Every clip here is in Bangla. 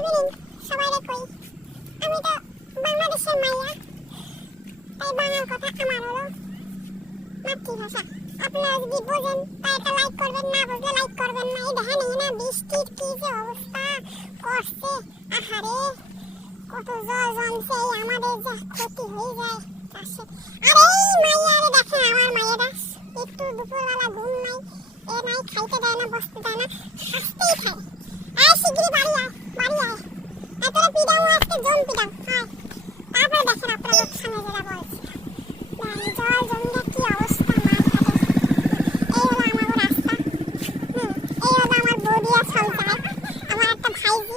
ইভিনিং সবাইরে কই আমি তো বাংলাদেশের মাইয়া, তাই বাংলার কথা আমার হলো মাতৃভাষা। আপনারা যদি বোঝেন তাই একটা লাইক করবেন, না বুঝলে লাইক করবেন না। এই দেখেন এই না বৃষ্টির কি যে অবস্থা করছে, আহারে কত জল জমছে, আমাদের যে ক্ষতি হয়ে যায় চাষে। আর এই মাইয়ারে দেখেন, আমার মাইয়ারা একটু দুপুরবেলা ঘুম নাই, এ নাই, খাইতে দেয় না, বসতে দেয় না, হাসতেই খায়। আয় শিগগিরি বাড়ি আয়, বাড়ি আয়, এতটা পিডাও আজকে জম পিডাও। হ্যাঁ, তারপরে দেখেন আপনাদের সামনে যেটা বলছি, জল জমিটা কি অবস্থা মাঠ ঘাটে। এই হলো আমার রাস্তা, এই হলো আমার বৌদিয়া সংসার, আমার একটা ভাইজি,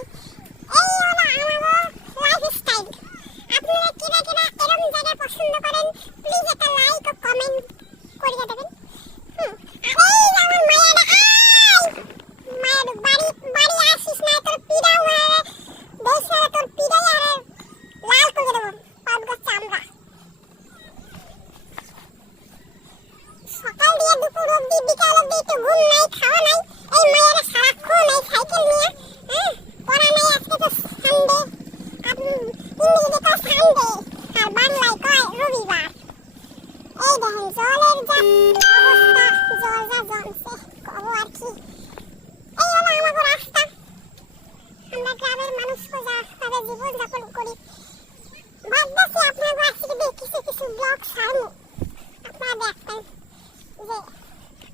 এই হলো আমার লাইফস্টাইল। আপনারা কিরা কিরা এরকম জায়গা পছন্দ করেন প্লিজ একটা লাইক ও কমেন্ট করে দেবেন। আর এই যে আমার মায়েরা, মায়ের বাড়ি বাড়ি আসিস না, তোর পিড়াও বেশ না, তোর পিড়াই আর লাল করে দেবো পাবগা চামড়া। সকাল দিয়ে দুপুর অব্দি বিকাল অব্দি তো ঘুম নাই, খাওয়া নাই, এই মায়েরা সারাক্ষণ এই সাইকেল নিয়ে পড়া নাই। আজকে তো সানডে, ইংরেজিতে তো সানডে আর বাংলায় কয় রবিবার। এই দেখেন জলের যা অবস্থা, জল যা জমছে কব আর কি। এই হলো আমাকে রাস্তা, আমরা গ্রামের মানুষ যা তাদের জীবনযাপন করি। ভাবতেছি আপনার আজকে কিছু কিছু ব্লগ ছাড়বো, আপনারা দেখবেন যে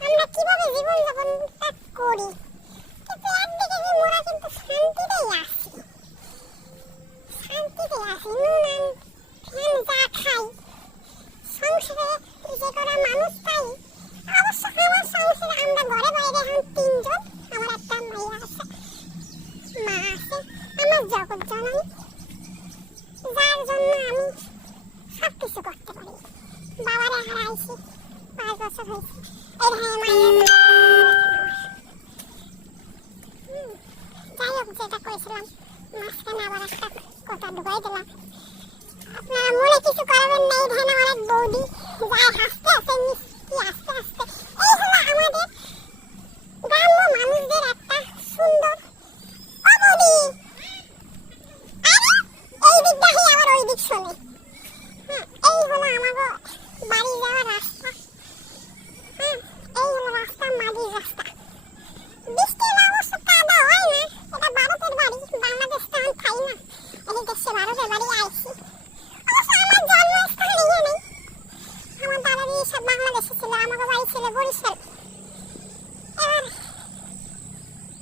আমরা কিভাবে জীবনযাপনটা করি। কিন্তু একদিকে যে মোরা কিন্তু শান্তিতেই আছি, শান্তিতেই আছি, নুন ফ্যান যা খাই, সংসারে যে করা মানুষ পাই। অবশ্য আমার সংসারে আমরা ঘরে বাইরে এখন তিনজন, আমার একটা মাইয়া আছে, মা আছে, আমার জগৎ জননী, যার জন্য আমি সব কিছু করতে পারি। বাবারে হারাইছি, 5 বছর হয়েছে। এই ভাই মায়ের যাই হোক, যেটা করেছিলাম মাঝখানে আবার একটা কথা ঢুকাই দিলাম। আপনারা মনে কিছু করবেন না, এই ধান আমার এক বৌদি যায় হাসতে হাসতে মিষ্টি আস্তে আস্তে। এই হলো আমাদের গ্রাম্য মানুষদের একটা সুন্দর অবধি। এই দিক দেখি আবার ওই দিক শোনে। এই হলো আমাকে বাড়ি যাওয়ার রাস্তা। এই হলো রাস্তা, মাটির রাস্তা। বৃষ্টি হলে অবশ্য কাদা হয় না, এটা ভারতের বাড়ি, বাংলাদেশ তো আমি খাই না, এই দেশে ভারতের বাড়ি আইছি। অবশ্য আমার জন্মস্থান ইয়ে নেই, আমার দাদারি সব বাংলাদেশে ছিল, আমাকে বাড়ি ছিল বরিশাল। এবার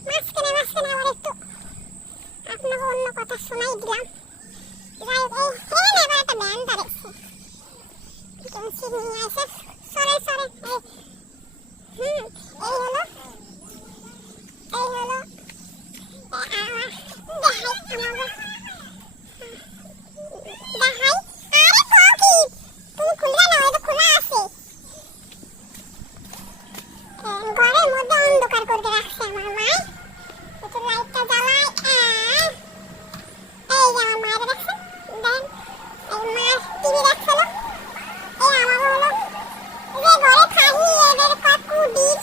মাঝখানে মাঝখানে আবার একটু আপনাকে অন্য কথা শোনাই দিলাম। যাই হোক, এখানে এবার একটা ব্যান্ড দাঁড়িয়েছে, নিয়ে আসে সরে সরে। এই হলো দেখাই আমাকে দেখাই। আরে কি তুমি খুলবে না, ওই তো খোলা আছে, ঘরের মধ্যে অন্ধকার করে রাখছে আমার মা। একটু লাইটটা জ্বালাই। এই যে আমার মায়ের দেখছেন, দেন এই মায়ের টিভি দেখছিল। এই আমার হলো যে ঘরে থাকি এদের কাকু ডিপ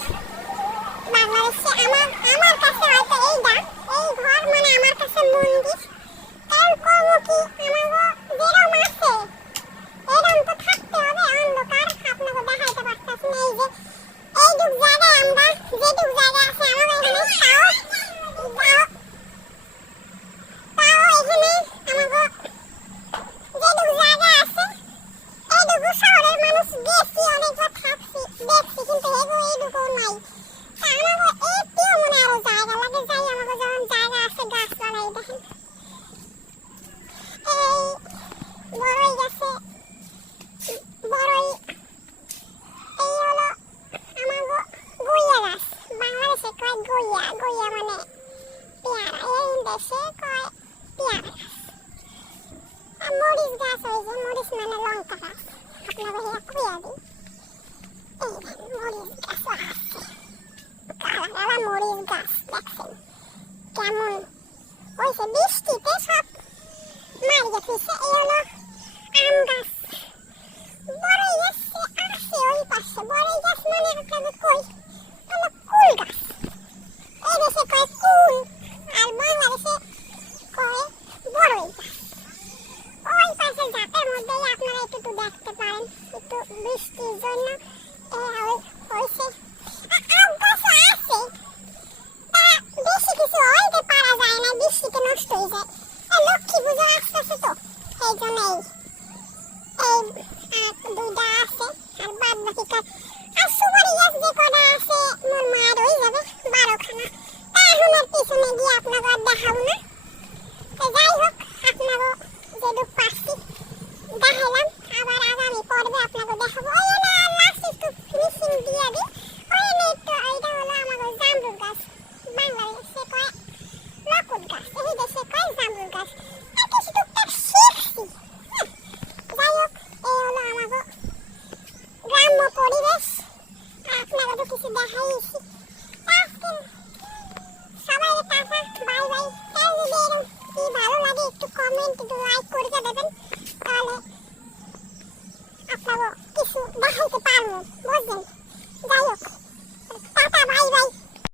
বাংলাদেশে, আমার কাছে হয়তো এই ঘর মানে আমার কাছে মন্দির। কারণ কর্ম কি আমার যেরম আছে এরম তো থাকতে হবে, অন্ধকার আপনাকে দেখাইতে পারতেছি না। এই যে এইটুক জায়গায় আমরা যেটুক জায়গায় আছে আমাদের এখানে তাও এখানে আমাকে যেটুক জায়গা আছে এইটুকু শহরের মানুষ গেছি, অনেকবার থাকছি দেখছি, কিন্তু এইটুকু নাই। আমাকে একটিও মনে আরো জায়গা লাগে, যাই আমাকে যখন জায়গা আছে গাছ লাগাই। দেখেন এই বড়ই গেছে, বড়ই। এই হলো আমাকে গইয়া গাছ, বাংলাদেশে কয় গইয়া, গইয়া মানে পেয়ারা, এই দেশে কয় পেয়ারা গাছ। আর মরিচ গাছ, ওই যে মরিচ মানে লঙ্কা গাছ, আপনাকে হিয়া কইয়া দিই। এই মরিচ গাছও আছে, কালা কালা মরিচ গাছ, দেখছেন কেমন হয়েছে, বৃষ্টিতে সব মারি গেছে। এই হলো আম গাছ, বড়ই গাছ আছে ওই পাশে, বড়ই গাছ মানে আপনাদের কই হলো কুল গাছ। এই দেশে কয় কুল, আর বাংলাদেশে হয়ে যায়। লক্ষ্মী পুজো আসতেছে তো এই জন্য এই আর দুইটা আছে আর বাদ বাকি কাজ আর সুপারি গাছ যে কটা আছে মোর মায়ের হয়ে যাবে 12খানা। তা এখন আর পিছনে গিয়ে আপনাকে আর দেখাবো না। তো যাই হোক আপনাকে যেটুক পারছি দেখাইলাম, আবার আগামী পর্বে আপনাকে দেখাবো। ওই না লাস্ট একটু ফিনিশিং দিয়ে দিই। ওই না একটু এইটা হলো আমাদের জামরুল গাছ, বাংলাদেশে কয় লকুট গাছ, এই দেশে কয় জামরুল গাছ। আর কিছু টুকটাক শিখছি। যাই হোক এই হলো আমাদের গ্রাম্য পরিবেশ, আপনাকে তো কিছু দেখাইছি। আজকে সবাই টাটা, বাই বাই। তাই যদি এরকম কি ভালো লাগে একটু কমেন্ট একটু লাইক করে দেবেন, তাহলে আপনাকে কিছু দেখাইতে পারবো, বুঝলেন।